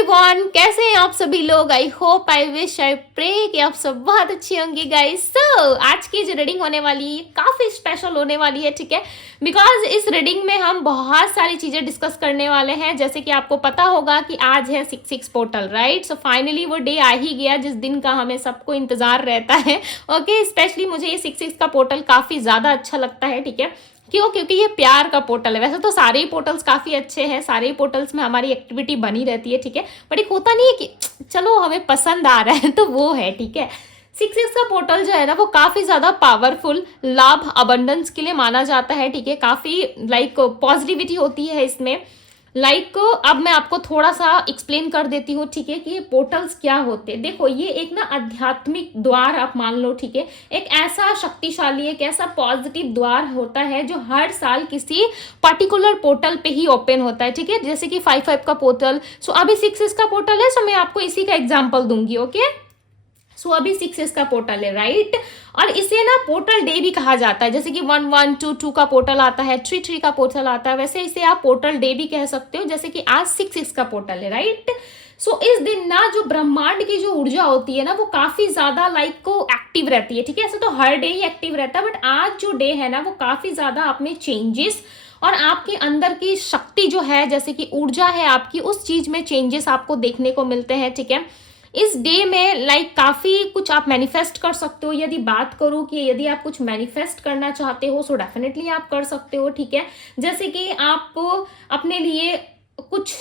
Everyone, कैसे हैं आप सभी लोग। I hope, I wish, I pray कि आप सब बहुत अच्छे होंगे गाइस। सो आज की जो रीडिंग होने वाली है काफ़ी स्पेशल होने वाली है, ठीक है। बिकॉज इस रीडिंग में हम बहुत सारी चीज़ें डिस्कस करने वाले हैं। जैसे कि आपको पता होगा कि आज है 6/6 पोर्टल, राइट। सो फाइनली वो डे आ ही गया जिस दिन का हमें सबको इंतजार रहता है। ओके, स्पेशली मुझे ये 6/6 का पोर्टल काफ़ी ज़्यादा अच्छा लगता है, ठीक है। क्यों? क्योंकि ये प्यार का पोर्टल है। वैसे तो सारे ही पोर्टल्स काफ़ी अच्छे हैं, सारे ही पोर्टल्स में हमारी एक्टिविटी बनी रहती है, ठीक है। बट एक होता नहीं है कि चलो हमें पसंद आ रहा है तो वो है, ठीक है। 6/6 का पोर्टल जो है ना वो काफ़ी ज़्यादा पावरफुल लाभ अबंडेंस के लिए माना जाता है, ठीक है। काफ़ी लाइक पॉजिटिविटी होती है इसमें। अब मैं आपको थोड़ा सा एक्सप्लेन कर देती हूँ, ठीक है, कि ये पोर्टल्स क्या होते हैं। देखो, ये एक ना आध्यात्मिक द्वार आप मान लो, ठीक है। एक ऐसा शक्तिशाली, एक ऐसा पॉजिटिव द्वार होता है जो हर साल किसी पर्टिकुलर पोर्टल पे ही ओपन होता है, ठीक है। जैसे कि 5/5 का पोर्टल, सो अभी 6/6 का पोर्टल है, सो मैं आपको इसी का एग्जाम्पल दूंगी, ओके। सो अभी 6/6 का पोर्टल है, राइट। और इसे ना पोर्टल डे भी कहा जाता है। जैसे कि 1/1/2 का पोर्टल आता है, 3/3 का पोर्टल आता है, वैसे इसे आप पोर्टल डे भी कह सकते हो। जैसे कि आज 6/6 का पोर्टल है, राइट। सो इस दिन ना जो ब्रह्मांड की जो ऊर्जा होती है ना वो काफी ज्यादा को एक्टिव रहती है, ठीक है। ऐसे तो हर डे ही एक्टिव रहता है, बट आज जो डे है ना वो काफी ज्यादा अपने चेंजेस और आपके अंदर की शक्ति जो है, जैसे कि ऊर्जा है आपकी, उस चीज में चेंजेस आपको देखने को मिलते हैं, ठीक है। इस डे में काफी कुछ आप मैनिफेस्ट कर सकते हो। यदि बात करूं कि यदि आप कुछ मैनिफेस्ट करना चाहते हो सो डेफिनेटली आप कर सकते हो, ठीक है। जैसे कि आप अपने लिए कुछ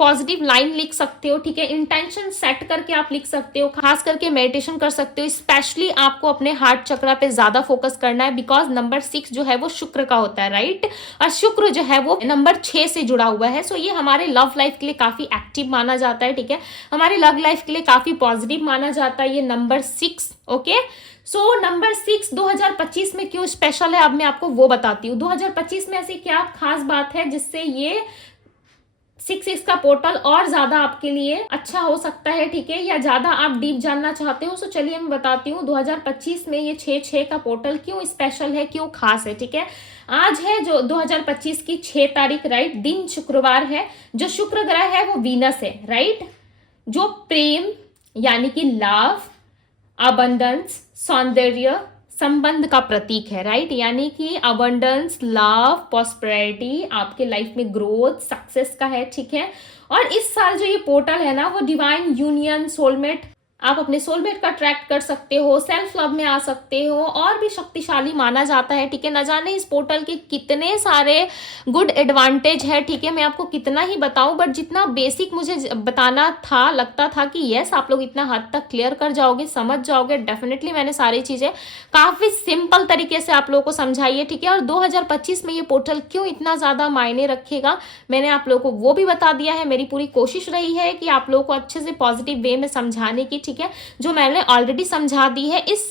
पॉजिटिव लाइन लिख सकते हो, ठीक है। इंटेंशन सेट करके आप लिख सकते हो, खास करके मेडिटेशन कर सकते हो। स्पेशली आपको अपने हार्ट चक्रा पे ज्यादा फोकस करना है, बिकॉज नंबर 6 जो है वो शुक्र का होता है, राइट। और शुक्र जो है वो नंबर 6 से जुड़ा हुआ है। सो ये हमारे लव लाइफ के लिए काफी एक्टिव माना जाता है, ठीक है। हमारे लव लाइफ के लिए काफी पॉजिटिव माना जाता है ये नंबर 6, ओके। सो नंबर 6 2025 में क्यों स्पेशल है, अब मैं आपको वो बताती हूँ। 2025 में ऐसी क्या खास बात है जिससे ये 6/6 का पोर्टल और ज्यादा आपके लिए अच्छा हो सकता है, ठीक है। या ज्यादा आप डीप जानना चाहते हो, सो चलिए मैं बताती हूँ 2025 में ये 6/6 का पोर्टल क्यों स्पेशल है, क्यों खास है, ठीक है। आज है जो 2025 की 6 तारीख, राइट। दिन शुक्रवार है। जो शुक्र ग्रह है वो वीनस है, राइट। जो प्रेम यानी कि लव, अबंडेंस, सौंदर्य, संबंध का प्रतीक है, राइट। यानी कि अबंडेंस, लव, प्रॉस्पेरिटी, आपके लाइफ में ग्रोथ, सक्सेस का है, ठीक है। और इस साल जो ये पोर्टल है ना वो डिवाइन यूनियन, सोलमेट, आप अपने सोलमेट का ट्रैक्ट कर सकते हो, सेल्फ लव में आ सकते हो, और भी शक्तिशाली माना जाता है, ठीक है। न जाने इस पोर्टल के कितने सारे गुड एडवांटेज है, ठीक है। मैं आपको कितना ही बताऊं, बट जितना बेसिक मुझे बताना था, लगता था कि यस आप लोग इतना हद तक क्लियर कर जाओगे, समझ जाओगे। डेफिनेटली मैंने सारी चीजें काफी सिंपल तरीके से आप लोगों को समझाई है, ठीक है। और 2025 में ये पोर्टल क्यों इतना ज्यादा मायने रखेगा मैंने आप लोगों को वो भी बता दिया है। मेरी पूरी कोशिश रही है कि आप लोगों को अच्छे से पॉजिटिव वे में समझाने की, ठीक है। जो मैंने ऑलरेडी समझा दी है। इस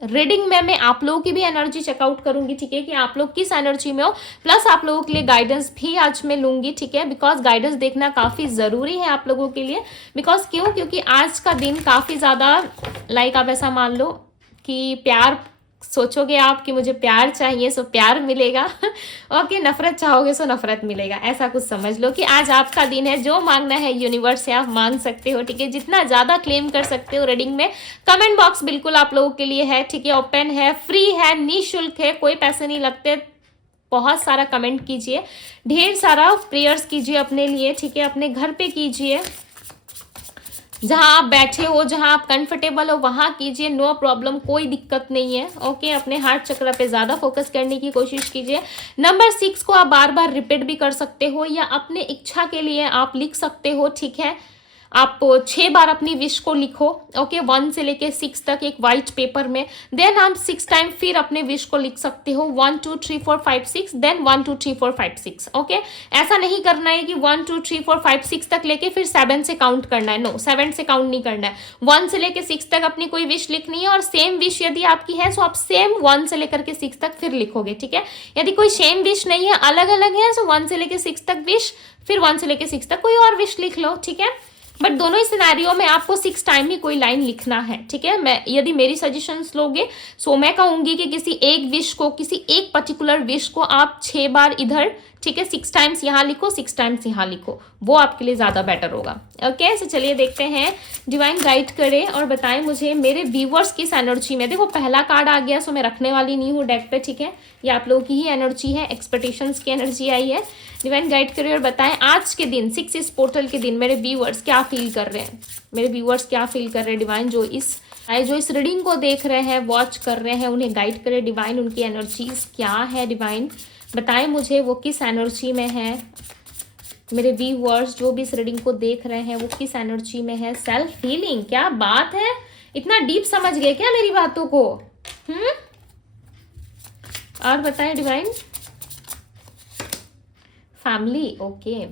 रीडिंग में मैं आप लोगों की भी एनर्जी चेकआउट करूंगी, ठीक है, कि आप लोग किस एनर्जी में हो। प्लस आप लोगों के लिए गाइडेंस भी आज मैं लूंगी, ठीक है। बिकॉज गाइडेंस देखना काफी जरूरी है आप लोगों के लिए। बिकॉज क्यों? क्योंकि आज का दिन काफी ज्यादा आप ऐसा मान लो कि प्यार सोचोगे आप कि मुझे प्यार चाहिए सो प्यार मिलेगा। ओके, नफरत चाहोगे सो नफरत मिलेगा। ऐसा कुछ समझ लो कि आज आपका दिन है। जो मांगना है यूनिवर्स से आप मांग सकते हो, ठीक है। जितना ज्यादा क्लेम कर सकते हो रीडिंग में। कमेंट बॉक्स बिल्कुल आप लोगों के लिए है, ठीक है। ओपन है, फ्री है, निःशुल्क है, कोई पैसे नहीं लगते। बहुत सारा कमेंट कीजिए, ढेर सारा प्रेयर्स कीजिए अपने लिए, ठीक है। अपने घर पे कीजिए, जहां आप बैठे हो, जहां आप कंफर्टेबल हो वहां कीजिए, नो प्रॉब्लम, कोई दिक्कत नहीं है, ओके। अपने हार्ट चक्र पे ज्यादा फोकस करने की कोशिश कीजिए। नंबर 6 को आप बार बार रिपीट भी कर सकते हो या अपने इच्छा के लिए आप लिख सकते हो, ठीक है। आप 6 बार अपनी विश को लिखो, ओके। 1 से लेके 6 तक एक व्हाइट पेपर में। देन आप 6 टाइम फिर अपने विश को लिख सकते हो, 1 2 3 4 5 6, देन 1 2 3 4 5 6, ओके। ऐसा नहीं करना है कि 1 2 3 4 5 6 तक लेके फिर 7 से काउंट करना है। नो, 7 से काउंट नहीं करना है। 1 से लेके 6 तक अपनी कोई विश लिखनी है, और सेम विश यदि आपकी है सो आप सेम 1 से लेकर के 6 तक फिर लिखोगे, ठीक है। यदि कोई सेम विश नहीं है, अलग अलग है, सो 1 से लेके 6 तक विश, फिर 1 से लेके 6 तक कोई और विश लिख लो, ठीक है। बट दोनों ही सिनेरियो में आपको 6 टाइम ही कोई लाइन लिखना है, ठीक है। मैं यदि मेरी सजेशंस लोगे सो मैं कहूंगी कि किसी एक विश को, किसी एक पर्टिकुलर विश को आप 6 बार इधर ठीक है, 6 टाइम्स यहाँ लिखो, 6 टाइम्स यहाँ लिखो, वो आपके लिए ज़्यादा बेटर होगा। ओके, सो चलिए देखते हैं, डिवाइन गाइड करें और बताएं मुझे मेरे व्यूवर्स किस एनर्जी में। देखो पहला कार्ड आ गया, सो मैं रखने वाली नहीं हूँ डेक पे, ठीक है, ये आप लोगों की ही एनर्जी है, एक्सपेक्टेशंस की एनर्जी आई है। डिवाइन गाइड करें और बताएं आज के दिन 6 इस पोर्टल के दिन मेरे व्यूवर्स क्या फील कर रहे हैं, मेरे व्यूवर्स क्या फील कर रहे हैं। डिवाइन जो इस रीडिंग को देख रहे हैं, वॉच कर रहे हैं, उन्हें गाइड करें डिवाइन, उनकी एनर्जीज क्या है। डिवाइन बताएं मुझे वो किस एनर्जी में है, मेरे व्यूअर्स जो भी इस रीडिंग को देख रहे हैं वो किस एनर्जी में है। सेल्फ हीलिंग, क्या बात है, इतना डीप समझ गए क्या मेरी बातों को। और बताएं डिवाइन, फैमिली, ओके।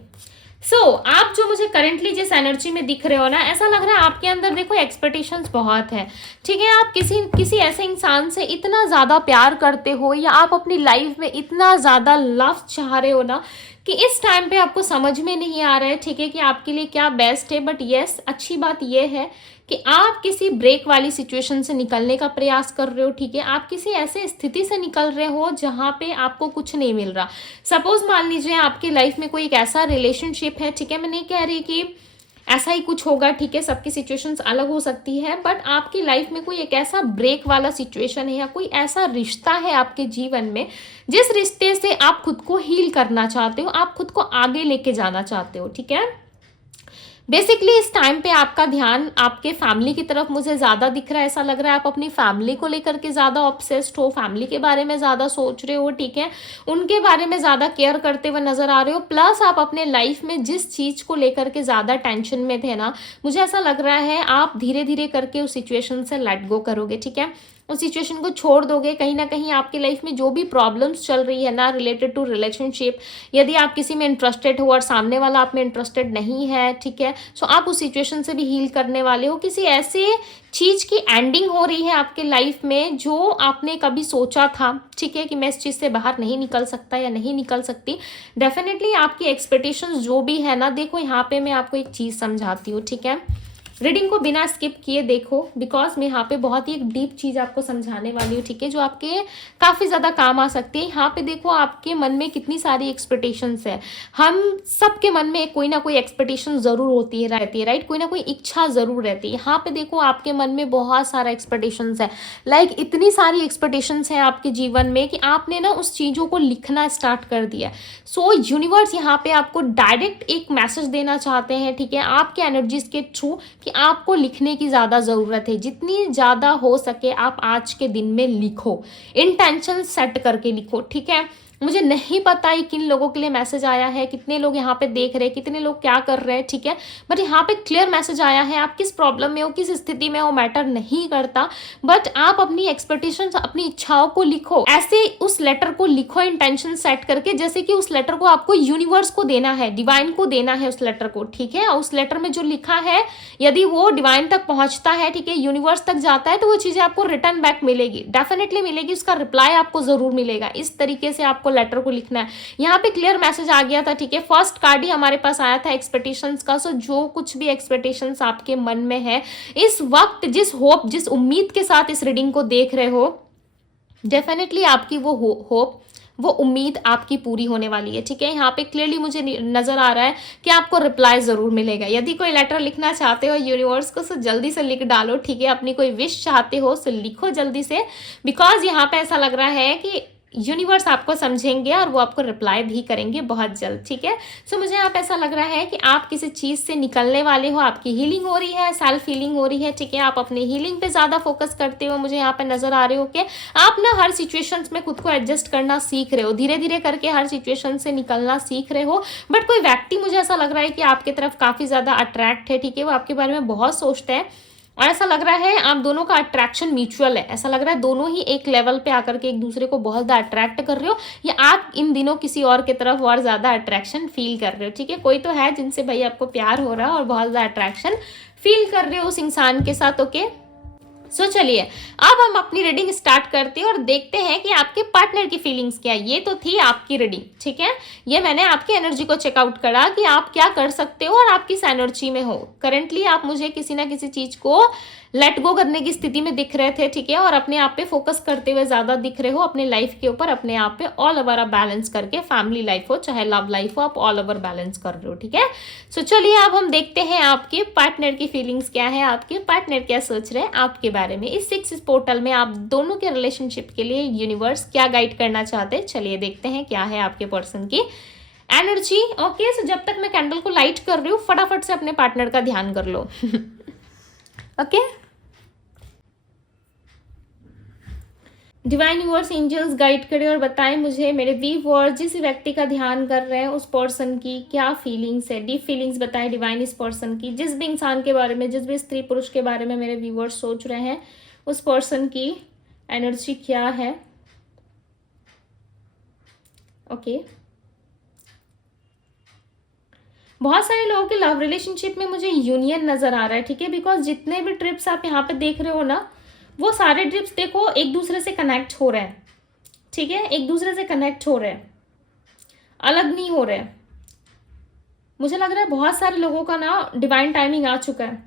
सो आप जो मुझे करंटली जिस एनर्जी में दिख रहे हो ना, ऐसा लग रहा है आपके अंदर देखो एक्सपेक्टेशंस बहुत है, ठीक है। आप किसी ऐसे इंसान से इतना ज़्यादा प्यार करते हो या आप अपनी लाइफ में इतना ज़्यादा लव चाह रहे हो ना कि इस टाइम पे आपको समझ में नहीं आ रहा है, ठीक है, कि आपके लिए क्या बेस्ट है। बट यस, अच्छी बात यह है कि आप किसी ब्रेक वाली सिचुएशन से निकलने का प्रयास कर रहे हो, ठीक है। आप किसी ऐसे स्थिति से निकल रहे हो जहाँ पे आपको कुछ नहीं मिल रहा। सपोज मान लीजिए आपकी लाइफ में कोई एक ऐसा रिलेशनशिप है, ठीक है, मैं नहीं कह रही कि ऐसा ही कुछ होगा, ठीक है, सबकी सिचुएशंस अलग हो सकती है, बट आपकी लाइफ में कोई एक ऐसा ब्रेक वाला सिचुएशन है या कोई ऐसा रिश्ता है आपके जीवन में जिस रिश्ते से आप खुद को हील करना चाहते हो, आप खुद को आगे लेके जाना चाहते हो, ठीक है। बेसिकली इस टाइम पे आपका ध्यान आपके फैमिली की तरफ मुझे ज़्यादा दिख रहा है। ऐसा लग रहा है आप अपनी फैमिली को लेकर के ज़्यादा ऑब्सेस्ड हो, फैमिली के बारे में ज़्यादा सोच रहे हो, ठीक है, उनके बारे में ज़्यादा केयर करते हुए नज़र आ रहे हो। प्लस आप अपने लाइफ में जिस चीज़ को लेकर के ज़्यादा टेंशन में थे ना, मुझे ऐसा लग रहा है आप धीरे धीरे करके उस सिचुएशन से लेट गो करोगे, ठीक है, उस सिचुएशन को छोड़ दोगे। कहीं ना कहीं आपकी लाइफ में जो भी प्रॉब्लम्स चल रही है ना रिलेटेड टू रिलेशनशिप, यदि आप किसी में इंटरेस्टेड हो और सामने वाला आप में इंटरेस्टेड नहीं है, ठीक है, सो आप उस सिचुएशन से भी हील करने वाले हो। किसी ऐसे चीज़ की एंडिंग हो रही है आपके लाइफ में जो आपने कभी सोचा था, ठीक है, कि मैं इस चीज़ से बाहर नहीं निकल सकता या नहीं निकल सकती। डेफिनेटली आपकी एक्सपेक्टेशंस जो भी है ना, देखो यहाँ पे मैं आपको एक चीज़ समझाती हूँ, ठीक है, रीडिंग को बिना स्किप किए देखो, बिकॉज मैं यहाँ पे बहुत ही एक डीप चीज़ आपको समझाने वाली हूँ, ठीक है, जो आपके काफ़ी ज़्यादा काम आ सकती है। यहाँ पे देखो आपके मन में कितनी सारी एक्सपेक्टेशंस है। हम सबके मन में कोई ना कोई एक्सपेक्टेशन ज़रूर होती है, रहती है, राइट, कोई ना कोई इच्छा ज़रूर रहती है। यहाँ पे देखो आपके मन में बहुत सारा एक्सपेक्टेशंस है, लाइक इतनी सारी एक्सपेक्टेशंस हैं आपके जीवन में कि आपने ना उस चीज़ों को लिखना स्टार्ट कर दिया। सो यूनिवर्स यहाँ पे आपको डायरेक्ट एक मैसेज देना चाहते हैं, ठीक है, आपके एनर्जीज के थ्रू, कि आपको लिखने की ज़्यादा ज़रूरत है। जितनी ज़्यादा हो सके आप आज के दिन में लिखो, इंटेंशन सेट करके लिखो, ठीक है। मुझे नहीं पता है किन लोगों के लिए मैसेज आया है, कितने लोग यहाँ पे देख रहे हैं, कितने लोग क्या कर रहे हैं, ठीक है, बट यहाँ पे क्लियर मैसेज आया है। आप किस प्रॉब्लम में हो, किस स्थिति में हो, मैटर नहीं करता, बट आप अपनी एक्सपेक्टेशंस, अपनी इच्छाओं को लिखो। ऐसे उस लेटर को लिखो इंटेंशन सेट करके, जैसे कि उस लेटर को आपको यूनिवर्स को देना है, डिवाइन को देना है उस लेटर को, ठीक है। उस लेटर में जो लिखा है यदि वो डिवाइन तक पहुंचता है, ठीक है, यूनिवर्स तक जाता है, तो वो चीज़ें आपको रिटर्न बैक मिलेगी, डेफिनेटली मिलेगी, उसका रिप्लाई आपको ज़रूर मिलेगा। इस तरीके से आपको लेटर को लिखना है। यहाँ पे क्लियर मैसेज आ गया था, ठीक है, फर्स्ट कार्ड ही हमारे पास आया था एक्सपेक्टेशंस का। सो जो कुछ भी एक्सपेक्टेशंस आपके मन में है इस वक्त, जिस होप, जिस उम्मीद के साथ इस रीडिंग को देख रहे हो, डेफिनेटली आपकी वो होप, वो उम्मीद आपकी पूरी होने वाली है, ठीक है। यहाँ पे क्लियरली मुझे नजर आ रहा है कि आपको रिप्लाई जरूर मिलेगा। यदि कोई लेटर लिखना चाहते हो यूनिवर्स को, सो जल्दी से लिख डालो, ठीक है। अपनी कोई विश चाहते हो सो लिखो जल्दी से, बिकॉज यहाँ पे ऐसा लग रहा है कि यूनिवर्स आपको समझेंगे और वो आपको रिप्लाई भी करेंगे बहुत जल्द, ठीक है। सो मुझे यहाँ पे ऐसा लग रहा है कि आप किसी चीज़ से निकलने वाले हो, आपकी हीलिंग हो रही है, सेल्फ हीलिंग हो रही है, ठीक है। आप अपनी हीलिंग पे ज़्यादा फोकस करते हो, मुझे यहाँ पे नजर आ रहे हो कि आप ना हर सिचुएशंस में खुद को एडजस्ट करना सीख रहे हो, धीरे धीरे करके हर सिचुएशन से निकलना सीख रहे हो। बट कोई व्यक्ति मुझे ऐसा लग रहा है कि आपकी तरफ काफ़ी ज़्यादा अट्रैक्ट है, ठीक है, वो आपके बारे में बहुत सोचता है और ऐसा लग रहा है आप दोनों का अट्रैक्शन म्यूचुअल है। ऐसा लग रहा है दोनों ही एक लेवल पे आकर के एक दूसरे को बहुत ज़्यादा अट्रैक्ट कर रहे हो, या आप इन दिनों किसी और की तरफ और ज़्यादा अट्रैक्शन फील कर रहे हो, ठीक है। कोई तो है जिनसे भाई आपको प्यार हो रहा है और बहुत ज़्यादा अट्रैक्शन फील कर रहे हो उस इंसान के साथ, ओके। सो चलिए अब हम अपनी रीडिंग स्टार्ट करते हैं और देखते हैं कि आपके पार्टनर की फीलिंग्स क्या है। ये तो थी आपकी रीडिंग, ठीक है, ये मैंने आपकी एनर्जी को चेकआउट करा कि आप क्या कर सकते हो और आप किस एनर्जी में हो करंटली। आप मुझे किसी ना किसी चीज़ को लेट गो करने की स्थिति में दिख रहे थे, ठीक है, और अपने आप पे फोकस करते हुए ज़्यादा दिख रहे हो, अपने लाइफ के ऊपर, अपने आप पे ऑल ओवर आप बैलेंस करके, फैमिली लाइफ हो चाहे लव लाइफ हो, आप ऑल ओवर बैलेंस कर रहे हो, ठीक है। सो चलिए अब हम देखते हैं आपके पार्टनर की फीलिंग्स क्या है, आपके पार्टनर क्या सोच रहे हैं आपके बारे में। इस 6 पोर्टल में आप दोनों के रिलेशनशिप के लिए यूनिवर्स क्या गाइड करना चाहते हैं, चलिए देखते हैं क्या है आपके पर्सन की एनर्जी। ओके, सो जब तक मैं कैंडल को लाइट कर रही हूँ फटाफट से अपने पार्टनर का ध्यान कर लो। Okay, divine universe angels guide करें और बताएं मुझे मेरे व्यूअर जिस व्यक्ति का ध्यान कर रहे हैं उस पर्सन की क्या फीलिंग्स है, डीप फीलिंग्स बताएं डिवाइन इस पर्सन की, जिस भी इंसान के बारे में, जिस भी स्त्री पुरुष के बारे में मेरे व्यूअर्स सोच रहे हैं उस पर्सन की एनर्जी क्या है। ओके, बहुत सारे लोगों के लव रिलेशनशिप में मुझे यूनियन नजर आ रहा है, ठीक है, बिकॉज जितने भी ट्रिप्स आप यहाँ पे देख रहे हो ना, वो सारे ट्रिप्स देखो एक दूसरे से कनेक्ट हो रहे हैं, ठीक है, एक दूसरे से कनेक्ट हो रहे हैं, अलग नहीं हो रहे हैं। मुझे लग रहा है बहुत सारे लोगों का ना डिवाइन टाइमिंग आ चुका है,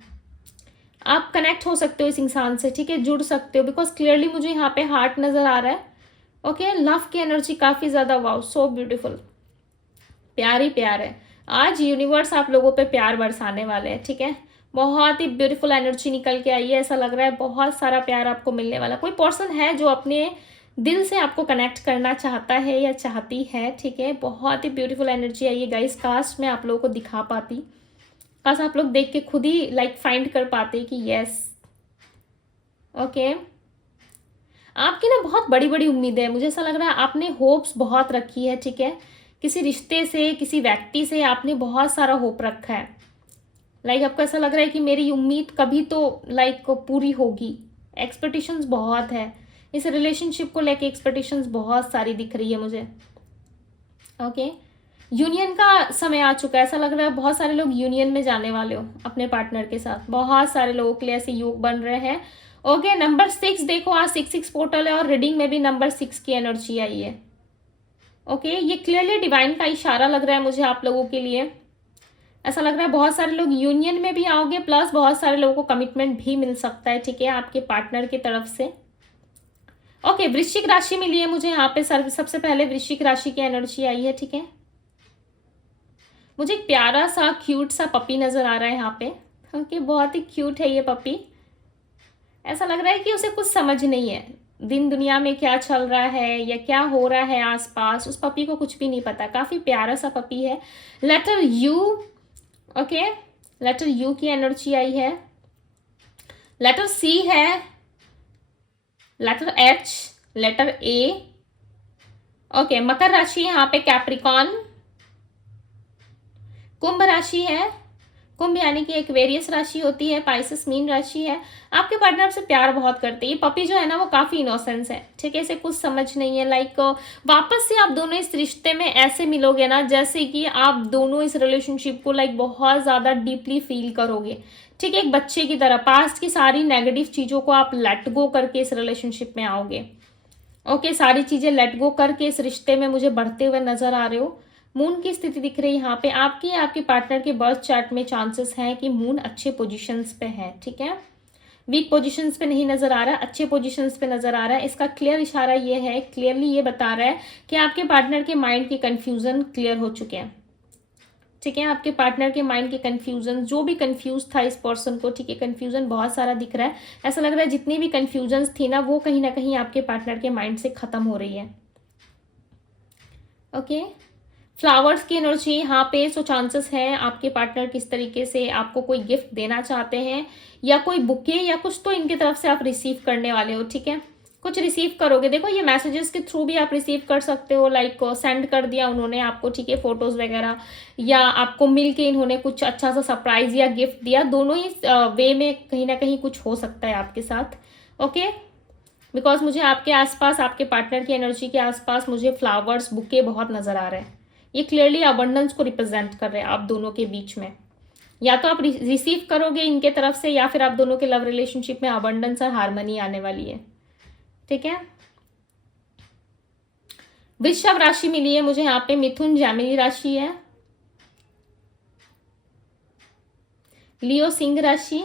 आप कनेक्ट हो सकते हो इस इंसान से, ठीक है, जुड़ सकते हो, बिकॉज क्लियरली मुझे यहाँ पे हार्ट नजर आ रहा है। ओके, लव की एनर्जी काफी ज्यादा, वाओ सो ब्यूटीफुल, प्यार ही प्यार है। आज यूनिवर्स आप लोगों पे प्यार बरसाने वाले हैं, ठीक है, बहुत ही ब्यूटीफुल एनर्जी निकल के आई है, ऐसा लग रहा है बहुत सारा प्यार आपको मिलने वाला। कोई पर्सन है जो अपने दिल से आपको कनेक्ट करना चाहता है या चाहती है, ठीक है, बहुत ही ब्यूटीफुल एनर्जी आई है गाइस। काश मैं आप लोगों को दिखा पाती, काश आप लोग देख के खुद ही लाइक फाइंड कर पाते कि यस। ओके, आपकी ना बहुत बड़ी बड़ी उम्मीदें है, मुझे ऐसा लग रहा है आपने होप्स बहुत रखी है, ठीक है, किसी रिश्ते से, किसी व्यक्ति से आपने बहुत सारा होप रखा है, लाइक आपको ऐसा लग रहा है कि मेरी उम्मीद कभी तो लाइक पूरी होगी, एक्सपेक्टेशंस बहुत है इस रिलेशनशिप को लेके, एक्सपेक्टेशंस बहुत सारी दिख रही है मुझे। ओके, यूनियन का समय आ चुका है, ऐसा लग रहा है बहुत सारे लोग यूनियन में जाने वाले हो अपने पार्टनर के साथ, बहुत सारे लोगों के लिए ऐसे योग बन रहे हैं। ओके, नंबर 6 देखो, आज 6 पोर्टल है और रीडिंग में भी नंबर 6 की एनर्जी आई है। ओके, ये क्लियरली डिवाइन का इशारा लग रहा है मुझे आप लोगों के लिए, ऐसा लग रहा है बहुत सारे लोग यूनियन में भी आओगे, प्लस बहुत सारे लोगों को कमिटमेंट भी मिल सकता है, ठीक है, आपके पार्टनर की तरफ से। ओके, वृश्चिक राशि मिली है मुझे यहाँ पे, सबसे पहले वृश्चिक राशि की एनर्जी आई है, ठीक है, मुझे एक प्यारा सा क्यूट सा पपी नजर आ रहा है यहाँ पे। ओके, बहुत ही क्यूट है ये पपी, ऐसा लग रहा है कि उसे कुछ समझ नहीं है दिन दुनिया में क्या चल रहा है या क्या हो रहा है आसपास, उस पपी को कुछ भी नहीं पता, काफी प्यारा सा पपी है। Letter U, okay, letter U की एनर्जी आई है, लेटर सी है, letter H, letter A. Okay, मकर राशि यहाँ पे कैप्रिकॉन, कुंभ राशि है, कुंभ यानी कि एक्वेरियस राशि होती है, पाइसेस मीन राशि है। आपके पार्टनर आपसे प्यार बहुत करते हैं, ये पपी जो है ना वो काफी इनोसेंस है, ठीक है, इसे कुछ समझ नहीं है, लाइक वापस से आप दोनों इस रिश्ते में ऐसे मिलोगे ना जैसे कि आप दोनों इस रिलेशनशिप को लाइक बहुत ज्यादा डीपली फील करोगे, ठीक है, एक बच्चे की तरह पास्ट की सारी नेगेटिव चीजों को आप लेट गो करके इस रिलेशनशिप में आओगे। ओके, सारी चीजें लेट गो करके इस रिश्ते में मुझे बढ़ते हुए नजर आ रहे हो। मून की स्थिति दिख रही है यहाँ पे, आपके पार्टनर के बर्थ चार्ट में चांसेस हैं कि मून अच्छे पोजीशंस पे है, ठीक है, वीक पोजीशंस पे नहीं नजर आ रहा है, अच्छे पोजीशंस पे नजर आ रहा है। इसका क्लियर इशारा ये है, क्लियरली ये बता रहा है कि आपके पार्टनर के माइंड के कंफ्यूजन क्लियर हो चुके हैं, ठीक है, आपके पार्टनर के माइंड के कंफ्यूजन, जो भी कंफ्यूज था इस पर्सन को, ठीक है, कंफ्यूजन बहुत सारा दिख रहा है, ऐसा लग रहा है जितनी भी कंफ्यूजन थी ना वो कहीं ना कहीं आपके पार्टनर के माइंड से खत्म हो रही है। ओके, फ्लावर्स की एनर्जी यहाँ पे, सो चांसेस है आपके पार्टनर किस तरीके से आपको कोई गिफ्ट देना चाहते हैं या कोई बुके या कुछ तो इनकी तरफ से आप रिसीव करने वाले हो, ठीक है, कुछ रिसीव करोगे। देखो ये मैसेजेस के थ्रू भी आप रिसीव कर सकते हो, लाइक सेंड कर दिया उन्होंने आपको, ठीक है, फोटोज वगैरह, या आपको मिल के इन्होंने कुछ अच्छा सा सरप्राइज या गिफ्ट दिया, दोनों ही वे में कहीं ना कहीं कुछ हो सकता है आपके साथ। ओके, बिकॉज मुझे आपके आसपास, आपके पार्टनर की एनर्जी के आसपास मुझे फ्लावर्स, बुके बहुत नजर आ रहे हैं, ये क्लियरली अबंडेंस को रिप्रेजेंट कर रहे हैं आप दोनों के बीच में, या तो आप रिसीव करोगे इनके तरफ से या फिर आप दोनों के लव रिलेशनशिप में अबंडेंस और हार्मनी आने वाली है, ठीक है। वृषभ राशि मिली है मुझे यहाँ पे, मिथुन जैमिनी राशि है, लियो सिंह राशि,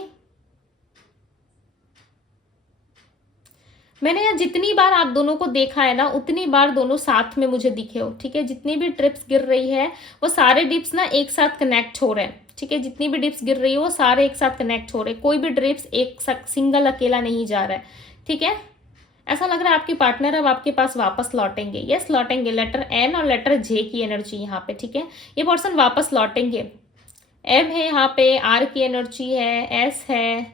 मैंने यहाँ जितनी बार आप दोनों को देखा है ना, उतनी बार दोनों साथ में मुझे दिखे हो, ठीक है। जितनी भी ट्रिप्स गिर रही है वो सारे डिप्स ना एक साथ कनेक्ट हो रहे हैं, ठीक है। जितनी भी डिप्स गिर रही है वो सारे एक साथ कनेक्ट हो रहे हैं, कोई भी डिप्स एक साथ सिंगल अकेला नहीं जा रहा है, ठीक है। ऐसा लग रहा है आपके पार्टनर अब आपके पास वापस लौटेंगे। यस, लौटेंगे। लेटर एन और लेटर जे की एनर्जी यहाँ पे, ठीक है। ये पर्सन वापस लौटेंगे। एम है यहाँ पे, आर की एनर्जी है, एस है।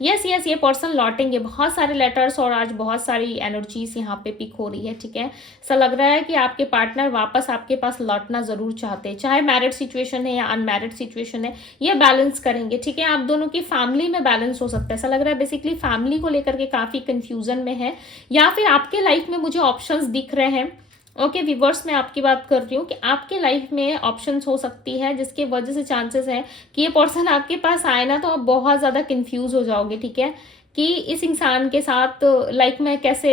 यस यस, ये पर्सन लौटेंगे। बहुत सारे लेटर्स और आज बहुत सारी एनर्जीज यहाँ पे पिक हो रही है, ठीक है। ऐसा लग रहा है कि आपके पार्टनर वापस आपके पास लौटना जरूर चाहते हैं, चाहे मैरिड सिचुएशन है या अनमैरिड सिचुएशन है, ये बैलेंस करेंगे, ठीक है। आप दोनों की फैमिली में बैलेंस हो सकता है। ऐसा लग रहा है बेसिकली फैमिली को लेकर के काफी कंफ्यूजन में है, या फिर आपके लाइफ में मुझे ऑप्शंस दिख रहे हैं। ओके व्यूवर्स, मैं आपकी बात कर रही हूँ कि आपके लाइफ में ऑप्शंस हो सकती है, जिसके वजह से चांसेस है कि ये पर्सन आपके पास आए ना तो आप बहुत ज़्यादा कंफ्यूज हो जाओगे, ठीक है। कि इस इंसान के साथ लाइक मैं कैसे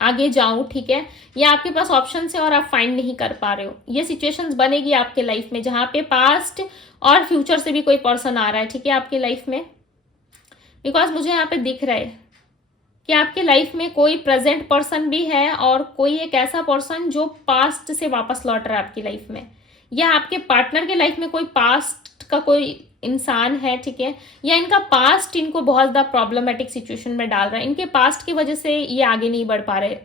आगे जाऊं, ठीक है। या आपके पास ऑप्शन है और आप फाइंड नहीं कर पा रहे हो। ये सिचुएशंस बनेगी आपके लाइफ में जहाँ पे पास्ट और फ्यूचर से भी कोई पर्सन आ रहा है, ठीक है, आपकी लाइफ में। बिकॉज मुझे यहाँ पे दिख रहा है कि आपके लाइफ में कोई प्रेजेंट पर्सन भी है और कोई एक ऐसा पर्सन जो पास्ट से वापस लौट रहा है आपकी लाइफ में, या आपके पार्टनर के लाइफ में कोई पास्ट का कोई इंसान है, ठीक है। या इनका पास्ट इनको बहुत ज़्यादा प्रॉब्लमेटिक सिचुएशन में डाल रहा है, इनके पास्ट की वजह से ये आगे नहीं बढ़ पा रहे।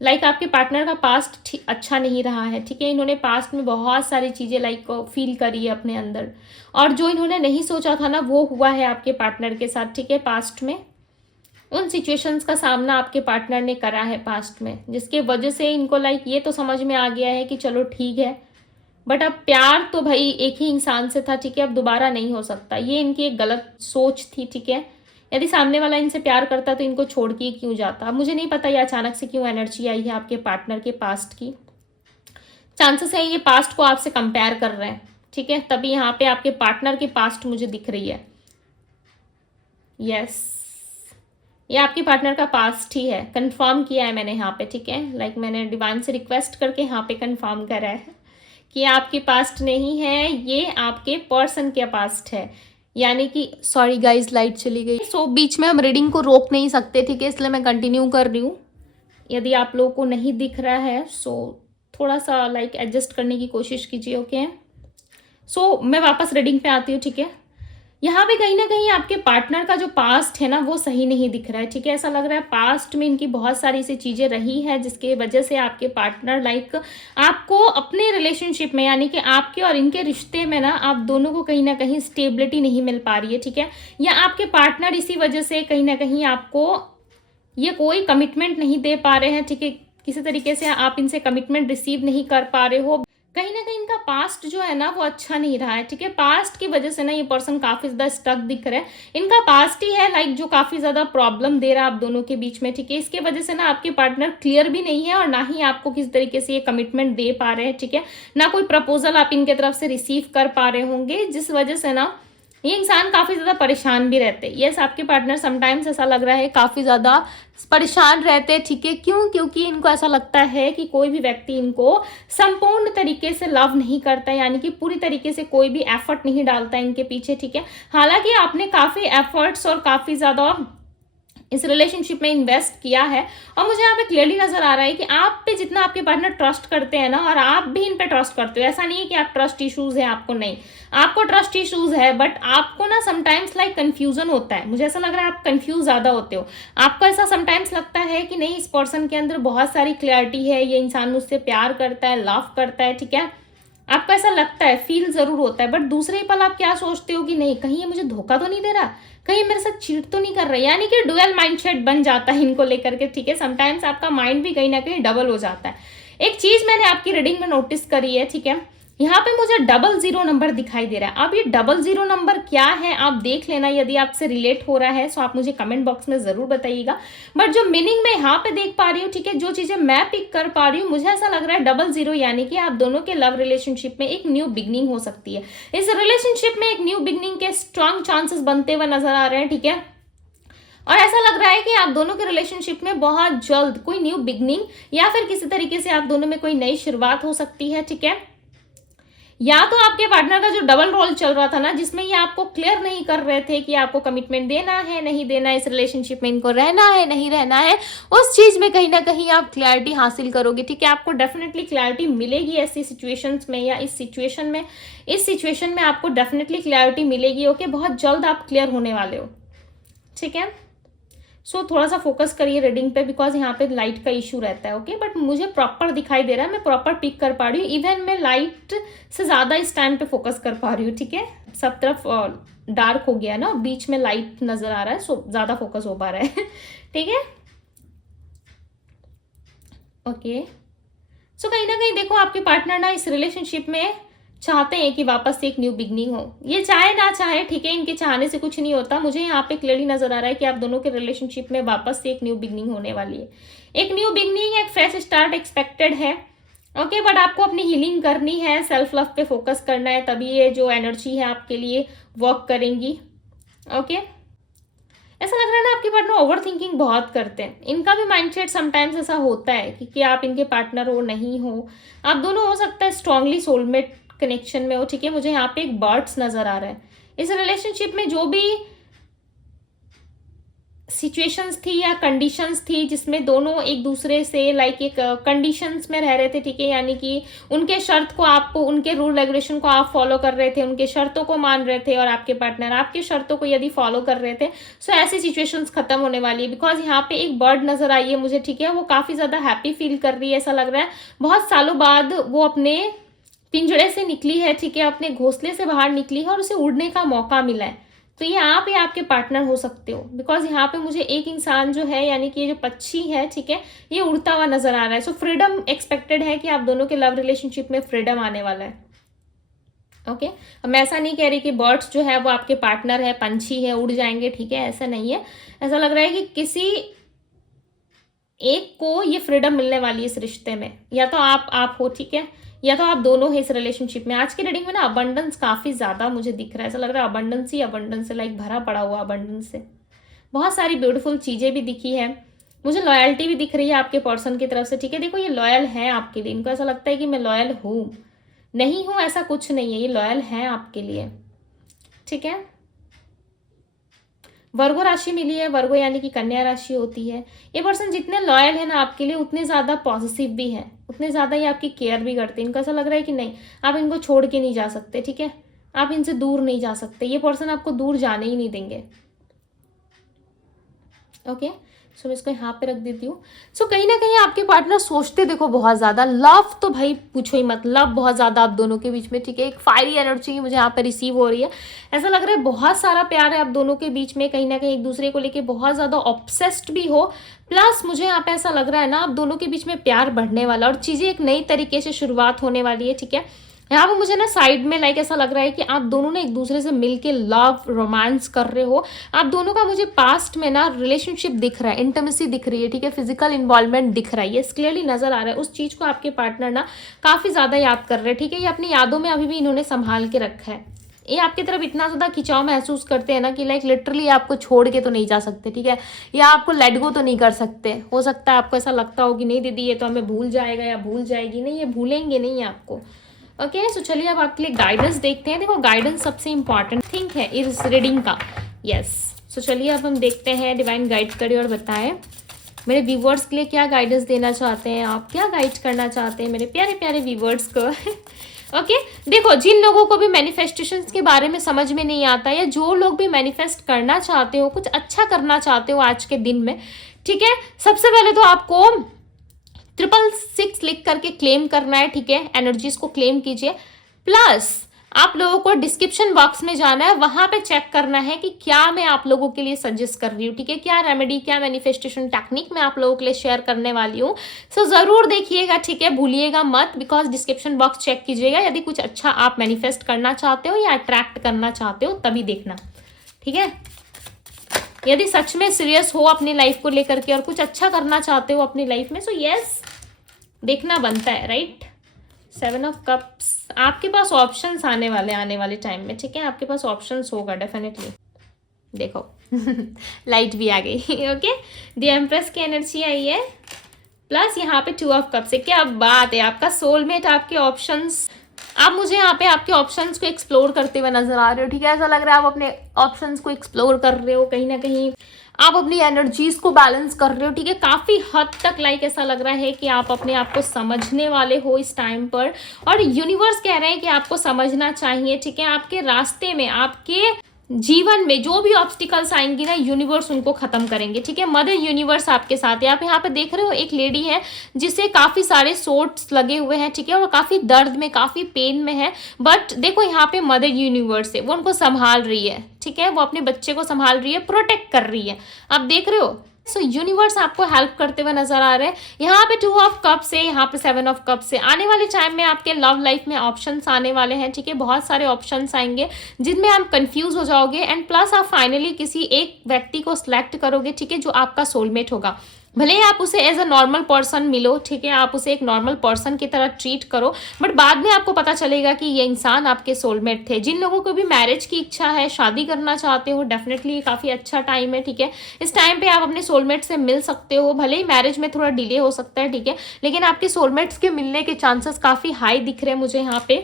लाइक आपके पार्टनर का पास्ट अच्छा नहीं रहा है, ठीक है। इन्होंने पास्ट में बहुत सारी चीज़ें लाइक फील करी है अपने अंदर, और जो इन्होंने नहीं सोचा था ना वो हुआ है आपके पार्टनर के साथ, ठीक है। पास्ट में उन सिचुएशंस का सामना आपके पार्टनर ने करा है पास्ट में, जिसके वजह से इनको लाइक ये तो समझ में आ गया है कि चलो ठीक है, बट अब प्यार तो भाई एक ही इंसान से था, ठीक है, अब दोबारा नहीं हो सकता। ये इनकी एक गलत सोच थी, ठीक है। यदि सामने वाला इनसे प्यार करता तो इनको छोड़ के क्यों जाता। अब मुझे नहीं पता ये अचानक से क्यों एनर्जी आई है आपके पार्टनर के पास्ट की। चांसेस है ये पास्ट को आपसे कंपेयर कर रहे हैं, ठीक है, तभी यहाँ पे आपके पार्टनर की पास्ट मुझे दिख रही है। यस, ये आपके पार्टनर का पास्ट ही है, कंफर्म किया है मैंने यहाँ पे, ठीक है। लाइक मैंने डिवाइन से रिक्वेस्ट करके यहाँ पे कंफर्म करा है कि आपके पास्ट नहीं है, ये आपके पर्सन के पास्ट है। यानी कि सॉरी गाइज, लाइट चली गई। सो बीच में हम रीडिंग को रोक नहीं सकते, ठीक है, इसलिए मैं कंटिन्यू कर रही हूँ। यदि आप लोगों को नहीं दिख रहा है सो थोड़ा सा लाइक एडजस्ट करने की कोशिश कीजिए, ओके। सो मैं वापस रीडिंग पे आती हूँ, ठीक है। यहाँ पे कहीं ना कहीं आपके पार्टनर का जो पास्ट है ना वो सही नहीं दिख रहा है, ठीक है। ऐसा लग रहा है पास्ट में इनकी बहुत सारी ऐसी चीज़ें रही है जिसके वजह से आपके पार्टनर लाइक आपको अपने रिलेशनशिप में, यानी कि आपके और इनके रिश्ते में ना आप दोनों को कहीं ना कहीं स्टेबिलिटी नहीं मिल पा रही है, ठीक है। या आपके पार्टनर इसी वजह से कहीं ना कहीं आपको ये कोई कमिटमेंट नहीं दे पा रहे हैं, ठीक है। किसी तरीके से आप इनसे कमिटमेंट रिसीव नहीं कर पा रहे हो। कहीं ना कहीं इनका पास्ट जो है ना वो अच्छा नहीं रहा है, ठीक है। पास्ट की वजह से ना ये पर्सन काफी ज्यादा स्टक दिख रहा है। इनका पास्ट ही है लाइक जो काफी ज्यादा प्रॉब्लम दे रहा है आप दोनों के बीच में, ठीक है। इसके वजह से ना आपके पार्टनर क्लियर भी नहीं है और ना ही आपको किस तरीके से ये कमिटमेंट दे पा रहे हैं, ठीक है। ना कोई प्रपोजल आप इनके तरफ से रिसीव कर पा रहे होंगे, जिस वजह से ना ये इंसान काफी ज्यादा परेशान भी रहते हैं। यस, आपके पार्टनर समटाइम्स ऐसा लग रहा है काफी ज्यादा परेशान रहते हैं, ठीक है। क्यों? क्योंकि इनको ऐसा लगता है कि कोई भी व्यक्ति इनको संपूर्ण तरीके से लव नहीं करता है, यानी कि पूरी तरीके से कोई भी एफर्ट नहीं डालता है इनके पीछे, ठीक है। हालांकि आपने काफी एफर्ट्स और काफी ज्यादा इस रिलेशनशिप में इन्वेस्ट किया है, और मुझे यहाँ पे क्लियरली नजर आ रहा है कि आप पे जितना आपके पार्टनर ट्रस्ट करते हैं ना, और आप भी इन पे ट्रस्ट करते हो। ऐसा नहीं है कि आप ट्रस्ट इश्यूज है आपको, नहीं, आपको ट्रस्ट इश्यूज है, बट आपको ना समटाइम्स लाइक कंफ्यूजन होता है। मुझे ऐसा लग रहा है आप कंफ्यूज ज्यादा होते हो। आपको ऐसा समटाइम्स लगता है कि नहीं, इस पर्सन के अंदर बहुत सारी क्लैरिटी है, ये इंसान मुझसे प्यार करता है, लव करता है, ठीक है। आपको ऐसा लगता है, फील जरूर होता है, बट दूसरे पल आप क्या सोचते हो कि नहीं, कहीं ये मुझे धोखा तो नहीं दे रहा, कहीं मेरे साथ चीट तो नहीं कर रहा है। यानी कि डुअल माइंडसेट बन जाता है इनको लेकर के, ठीक है। समटाइम्स आपका माइंड भी कहीं ना कहीं डबल हो जाता है। एक चीज मैंने आपकी रीडिंग में नोटिस करी है, ठीक है, यहाँ पे मुझे 00 नंबर दिखाई दे रहा है। अब ये 00 नंबर क्या है आप देख लेना, यदि आपसे रिलेट हो रहा है सो आप मुझे कमेंट बॉक्स में जरूर बताइएगा। बट जो मीनिंग मैं यहाँ पे देख पा रही हूँ, ठीक है, जो चीजें मैं पिक कर पा रही हूँ, मुझे ऐसा लग रहा है 00 यानी कि आप दोनों के लव रिलेशनशिप में एक न्यू बिगनिंग हो सकती है। इस रिलेशनशिप में एक न्यू बिगनिंग के स्ट्रॉन्ग चांसेस बनते हुए नजर आ रहे हैं, ठीक है। और ऐसा लग रहा है कि आप दोनों के रिलेशनशिप में बहुत जल्द कोई न्यू बिगनिंग या फिर किसी तरीके से आप दोनों में कोई नई शुरुआत हो सकती है, ठीक है। या तो आपके पार्टनर का जो डबल रोल चल रहा था ना, जिसमें ये आपको क्लियर नहीं कर रहे थे कि आपको कमिटमेंट देना है नहीं देना है, इस रिलेशनशिप में इनको रहना है नहीं रहना है, उस चीज में कहीं ना कहीं आप क्लैरिटी हासिल करोगे। ठीक है, आपको डेफिनेटली क्लैरिटी मिलेगी ऐसी सिचुएशंस में, या इस सिचुएशन में आपको डेफिनेटली क्लैरिटी मिलेगी। ओके, बहुत जल्द आप क्लियर होने वाले हो। ठीक है, सो थोड़ा सा फोकस करिए रीडिंग पे, बिकॉज यहाँ पे लाइट का इशू रहता है। ओके, बट मुझे प्रॉपर दिखाई दे रहा है, मैं प्रॉपर पिक कर पा रही हूँ। इवन मैं लाइट से ज़्यादा इस टाइम पे फोकस कर पा रही हूँ। ठीक है, सब तरफ डार्क हो गया ना, बीच में लाइट नज़र आ रहा है, सो ज़्यादा फोकस हो पा रहा है। ठीक है, ओके, सो कहीं ना कहीं देखो आपके पार्टनर ना इस रिलेशनशिप में चाहते हैं कि वापस से एक न्यू बिगनिंग हो। ये चाहे ना चाहे, ठीक है, इनके चाहने से कुछ नहीं होता। मुझे यहाँ पे क्लियरली नजर आ रहा है कि आप दोनों के रिलेशनशिप में वापस से एक न्यू बिगनिंग होने वाली है। एक न्यू बिगनिंग, एक फ्रेश स्टार्ट एक्सपेक्टेड है। ओके, बट आपको अपनी हीलिंग करनी है, सेल्फ लव पे फोकस करना है, तभी ये जो एनर्जी है आपके लिए वर्क करेंगी। ओके, ऐसा लग रहा है ना आपके पार्टनर ओवर थिंकिंग बहुत करते हैं। इनका भी माइंडसेट समटाइम्स ऐसा होता है कि आप इनके पार्टनर हो नहीं हो, आप दोनों हो सकता है स्ट्रांगली सोलमेट कनेक्शन में हो। ठीक है, मुझे यहाँ पे एक बर्ड्स नजर आ रहा है। इस रिलेशनशिप में जो भी सिचुएशंस थी या कंडीशंस थी जिसमें दोनों एक दूसरे से लाइक एक कंडीशंस में रह रहे थे। ठीक है, यानी कि उनके शर्त को आप, उनके रूल रेगुलेशन को आप फॉलो कर रहे थे, उनके शर्तों को मान रहे थे, और आपके पार्टनर आपके शर्तों को यदि फॉलो कर रहे थे, सो ऐसी सिचुएशंस खत्म होने वाली है। बिकॉज यहाँ पे एक बर्ड नजर आई है मुझे। ठीक है, वो काफी ज्यादा हैप्पी फील कर रही है। ऐसा लग रहा है बहुत सालों बाद वो अपने पिंजड़े से निकली है। ठीक है, अपने घोंसले से बाहर निकली है और उसे उड़ने का मौका मिला है। तो ये आप या आपके पार्टनर हो सकते हो, बिकॉज यहाँ पे मुझे एक इंसान जो है, यानी कि ये जो पक्षी है, ठीक है, ये उड़ता हुआ नजर आ रहा है। सो फ्रीडम एक्सपेक्टेड है कि आप दोनों के लव रिलेशनशिप में फ्रीडम आने वाला है। ओके, अब मैं ऐसा नहीं कह रही कि बर्ड्स जो है वो आपके पार्टनर है, पंछी है, उड़ जाएंगे। ठीक है, ऐसा नहीं है। ऐसा लग रहा है कि किसी एक को ये फ्रीडम मिलने वाली है इस रिश्ते में, या तो आप हो, ठीक है, या तो आप दोनों हैं इस रिलेशनशिप में। आज की रीडिंग में ना अबंडेंस काफी ज्यादा मुझे दिख रहा है। ऐसा लग रहा है अबंडेंस ही अबंडेंस है, लाइक भरा पड़ा हुआ अबंडेंस से। बहुत सारी ब्यूटीफुल चीजें भी दिखी है मुझे, लॉयल्टी भी दिख रही है आपके पर्सन की तरफ से। ठीक है, देखो ये लॉयल है आपके लिए, इनको ऐसा लगता है कि मैं लॉयल हूं, नहीं हूं ऐसा कुछ नहीं है, ये लॉयल है आपके लिए। ठीक है, वर्गो राशि मिली है। वर्गो यानी कि कन्या राशि होती है। ये पर्सन जितने लॉयल है ना आपके लिए, उतने ज्यादा पॉजिटिव भी है, उतने ज्यादा ये आपकी केयर भी करते हैं। इनको ऐसा लग रहा है कि नहीं, आप इनको छोड़ के नहीं जा सकते। ठीक है, आप इनसे दूर नहीं जा सकते, ये पर्सन आपको दूर जाने ही नहीं देंगे। ओके, सो मैं इसको यहाँ पे रख देती हूँ। सो कहीं ना कहीं आपके पार्टनर सोचते देखो बहुत ज्यादा, लव तो भाई पूछो ही मत, लव बहुत ज्यादा आप दोनों के बीच में। ठीक है, एक फायरी एनर्जी मुझे यहाँ पे रिसीव हो रही है। ऐसा लग रहा है बहुत सारा प्यार है आप दोनों के बीच में, कहीं ना कहीं एक दूसरे को लेके बहुत ज्यादा ऑब्सेस्ड भी हो। प्लस मुझे यहाँ पे ऐसा लग रहा है ना आप दोनों के बीच में प्यार बढ़ने वाला, और चीजें एक नई तरीके से शुरुआत होने वाली है। ठीक है, यहाँ पे मुझे ना साइड में लाइक ऐसा लग रहा है कि आप दोनों ने एक दूसरे से मिलके लव रोमांस कर रहे हो। आप दोनों का मुझे पास्ट में ना रिलेशनशिप दिख रहा है, इंटीमेसी दिख रही है। ठीक है, फिजिकल इन्वॉल्वमेंट दिख रहा है, ये क्लियरली नजर आ रहा है। उस चीज को आपके पार्टनर ना काफी ज्यादा याद कर रहे हैं। ठीक है, ये अपनी यादों में अभी भी इन्होंने संभाल के रखा है। ये आपकी तरफ इतना ज्यादा खिंचाव महसूस करते हैं ना कि लाइक लिटरली आपको छोड़ के तो नहीं जा सकते। ठीक है, या आपको लेट गो तो नहीं कर सकते। हो सकता है आपको ऐसा लगता हो कि नहीं दीदी ये तो हमें भूल जाएगा या भूल जाएगी, नहीं, ये भूलेंगे नहीं आपको। ओके, सो चलिए अब आपके लिए गाइडेंस देखते हैं। देखो गाइडेंस सबसे इंपॉर्टेंट थिंग है इस रीडिंग का। यस, सो चलिए अब हम देखते हैं डिवाइन गाइड करे और बताएं मेरे व्यूवर्स के लिए क्या गाइडेंस देना चाहते हैं आप, क्या गाइड करना चाहते हैं मेरे प्यारे प्यारे व्यूवर्स को। ओके, देखो जिन लोगों को भी मैनिफेस्टेशंस के बारे में समझ में नहीं आता, या जो लोग भी मैनिफेस्ट करना चाहते हो, कुछ अच्छा करना चाहते हो आज के दिन में, ठीक है, सबसे पहले तो आपको 666 लिख करके क्लेम करना है। ठीक है, एनर्जीज को क्लेम कीजिए। प्लस आप लोगों को डिस्क्रिप्शन बॉक्स में जाना है, वहां पे चेक करना है कि क्या मैं आप लोगों के लिए सजेस्ट कर रही हूँ। ठीक है, क्या रेमेडी, क्या मैनिफेस्टेशन टेक्निक मैं आप लोगों के लिए शेयर करने वाली हूँ। सो जरूर देखिएगा, ठीक है, भूलिएगा मत, बिकॉज डिस्क्रिप्शन बॉक्स चेक कीजिएगा। यदि कुछ अच्छा आप मैनिफेस्ट करना चाहते हो या अट्रैक्ट करना चाहते हो तभी देखना। ठीक है, यदि सच में सीरियस हो अपनी लाइफ को लेकर के और कुछ अच्छा करना चाहते हो अपनी लाइफ में, सो यस देखना बनता है, राइट। 7 ऑफ कप्स, आपके पास ऑप्शंस आने वाले टाइम में। ठीक है, आपके पास ऑप्शंस होगा डेफिनेटली। देखो लाइट भी आ गई। ओके, द एम्प्रेस की एनर्जी आई है, प्लस यहाँ पे 2 ऑफ कप्स है। क्या बात है, आपका सोलमेट आपके ऑप्शंस आप मुझे यहाँ पे आपके ऑप्शंस को एक्सप्लोर करते हुए नजर आ रहे हो, ठीक है। ऐसा लग रहा है आप अपने ऑप्शंस को एक्सप्लोर कर रहे हो, कहीं ना कहीं आप अपनी एनर्जीज को बैलेंस कर रहे हो, ठीक है। काफी हद तक ऐसा लग रहा है कि आप अपने आप को समझने वाले हो इस टाइम पर, और यूनिवर्स कह रहे हैं कि आपको समझना चाहिए, ठीक है। आपके रास्ते में, आपके जीवन में जो भी ऑब्स्टिकल्स आएंगे ना, यूनिवर्स उनको खत्म करेंगे, ठीक है। मदर यूनिवर्स आपके साथ है। आप यहाँ पे देख रहे हो एक लेडी है जिसे काफी सारे सोट्स लगे हुए हैं, ठीक है, और काफी दर्द में, काफी पेन में है, बट देखो यहाँ पे मदर यूनिवर्स है, वो उनको संभाल रही है, ठीक है। वो अपने बच्चे को संभाल रही है, प्रोटेक्ट कर रही है, आप देख रहे हो। सो यूनिवर्स आपको हेल्प करते हुए नजर आ रहे हैं। यहाँ पे 2 ऑफ कप्स है, यहाँ पे 7 ऑफ कप्स है। आने वाले टाइम में आपके लव लाइफ में ऑप्शंस आने वाले हैं, ठीक है। बहुत सारे ऑप्शंस आएंगे जिनमें आप कंफ्यूज हो जाओगे, एंड प्लस आप फाइनली किसी एक व्यक्ति को सिलेक्ट करोगे, ठीक है, जो आपका सोलमेट होगा। भले ही आप उसे एज अ नॉर्मल पर्सन मिलो, ठीक है, आप उसे एक नॉर्मल पर्सन की तरह ट्रीट करो, बट बाद में आपको पता चलेगा कि ये इंसान आपके सोलमेट थे। जिन लोगों को भी मैरिज की इच्छा है, शादी करना चाहते हो, डेफिनेटली काफ़ी अच्छा टाइम है, ठीक है। इस टाइम पे आप अपने सोलमेट से मिल सकते हो। भले ही मैरिज में थोड़ा डिले हो सकता है, ठीक है, लेकिन आपके सोलमेट्स के मिलने के चांसेस काफ़ी हाई दिख रहे हैं मुझे यहाँ पे।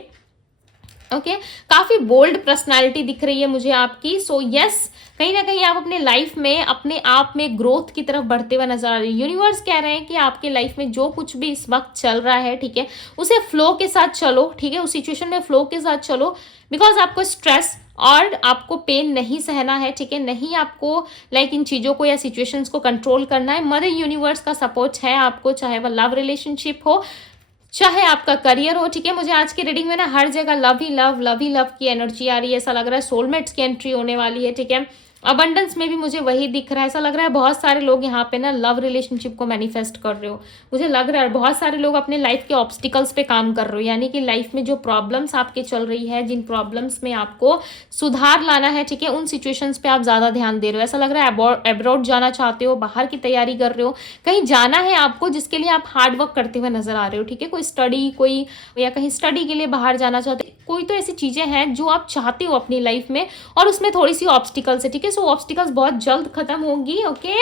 ओके काफी बोल्ड पर्सनालिटी दिख रही है मुझे आपकी। सो यस, कहीं ना कहीं आप अपने लाइफ में अपने आप में ग्रोथ की तरफ बढ़ते हुए नजर आ रहे हैं। यूनिवर्स कह रहे हैं कि आपके लाइफ में जो कुछ भी इस वक्त चल रहा है, ठीक है, उसे फ्लो के साथ चलो, ठीक है, उस सिचुएशन में फ्लो के साथ चलो, बिकॉज आपको स्ट्रेस और आपको पेन नहीं सहना है, ठीक है। नहीं आपको इन चीज़ों को या सिचुएशंस को कंट्रोल करना है। मदर यूनिवर्स का सपोर्ट है आपको, चाहे वह लव रिलेशनशिप हो, चाहे आपका करियर हो, ठीक है। मुझे आज की रीडिंग में ना हर जगह लव ही लव, लव ही लव की एनर्जी आ रही है। ऐसा लग रहा है सोलमेट्स की एंट्री होने वाली है, ठीक है। अबंडेंस में भी मुझे वही दिख रहा है। ऐसा लग रहा है बहुत सारे लोग यहाँ पे ना लव रिलेशनशिप को मैनिफेस्ट कर रहे हो, मुझे लग रहा है। बहुत सारे लोग अपने लाइफ के ऑब्स्टिकल्स पे काम कर रहे हो, यानी कि लाइफ में जो प्रॉब्लम्स आपके चल रही है, जिन प्रॉब्लम्स में आपको सुधार लाना है, ठीक है, उन सिचुएशंस पे आप ज़्यादा ध्यान दे रहे हो। ऐसा लग रहा है अब्रॉड जाना चाहते हो, बाहर की तैयारी कर रहे हो, कहीं जाना है आपको, जिसके लिए आप हार्ड वर्क करते हुए नजर आ रहे हो, ठीक है। कोई स्टडी, कोई या कहीं स्टडी के लिए बाहर जाना चाहते हो, कोई तो ऐसी चीज़ें हैं जो आप चाहते हो अपनी लाइफ में, और उसमें थोड़ी सी ऑब्स्टिकल्स है, ठीक है। सो ऑब्स्टिकल्स बहुत जल्द खत्म होगी, ओके।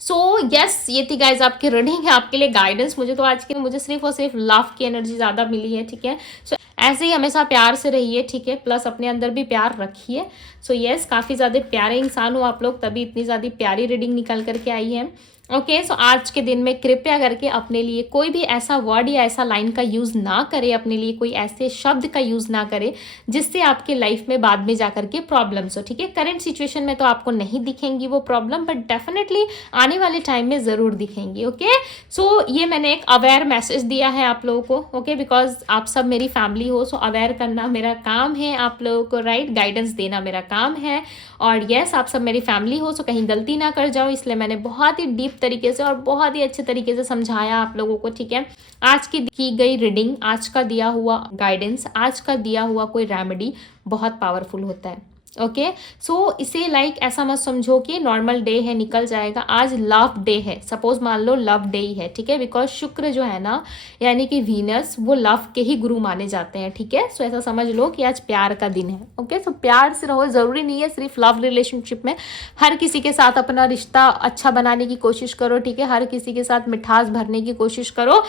सो यस, ये थी गाइज आपकी रीडिंग है, आपके लिए गाइडेंस। मुझे तो आज के मुझे सिर्फ और सिर्फ लव की एनर्जी ज़्यादा मिली है, ठीक है। सो ऐसे ही हमेशा प्यार से रहिए, ठीक है, प्लस अपने अंदर भी प्यार रखिए। सो यस, काफ़ी ज़्यादा प्यारे इंसान हो आप लोग, तभी इतनी ज़्यादा प्यारी रीडिंग निकल करके आई है। ओके सो आज के दिन में कृपया करके अपने लिए कोई भी ऐसा वर्ड या ऐसा लाइन का यूज़ ना करे, अपने लिए कोई ऐसे शब्द का यूज़ ना करे जिससे आपके लाइफ में बाद में जाकर के प्रॉब्लम्स हो, ठीक है। करंट सिचुएशन में तो आपको नहीं दिखेंगी वो प्रॉब्लम, बट डेफिनेटली आने वाले टाइम में ज़रूर दिखेंगी, ओके। सो ये मैंने एक अवेयर मैसेज दिया है आप लोगों को, ओके, बिकॉज आप सब मेरी फैमिली हो। सो अवेयर करना मेरा काम है, आप लोगों को राइट गाइडेंस देना मेरा काम है। और यस, आप सब मेरी फैमिली हो, सो कहीं गलती ना कर जाओ, इसलिए मैंने बहुत ही डीप तरीके से और बहुत ही अच्छे तरीके से समझाया आप लोगों को, ठीक है। आज की गई रीडिंग, आज का दिया हुआ गाइडेंस, आज का दिया हुआ कोई रेमेडी बहुत पावरफुल होता है, ओके। सो इसे ऐसा मत समझो कि नॉर्मल डे है निकल जाएगा। आज लव डे है, सपोज मान लो लव डे ही है, ठीक है, बिकॉज शुक्र जो है ना, यानी कि वीनस, वो लव के ही गुरु माने जाते हैं, ठीक है। सो ऐसा समझ लो कि आज प्यार का दिन है, ओके। सो प्यार से रहो, ज़रूरी नहीं है सिर्फ लव रिलेशनशिप में, हर किसी के साथ अपना रिश्ता अच्छा बनाने की कोशिश करो, ठीक है। हर किसी के साथ मिठास भरने की कोशिश करो।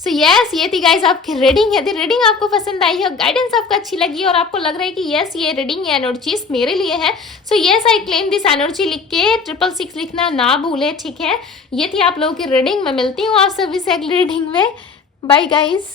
सो यस, ये थी गाइज आपकी रीडिंग है। रीडिंग आपको पसंद आई है, गाइडेंस आपको अच्छी लगी और आपको लग रहा है कि यस ये रीडिंग, ये एनर्जीज मेरे लिए है। So yes, I claim this energy लिख के 666 लिखना ना भूले, ठीक है। ये थी आप लोगों की रीडिंग। मैं मिलती हूँ आप सभी से अगली रीडिंग में। Bye guys.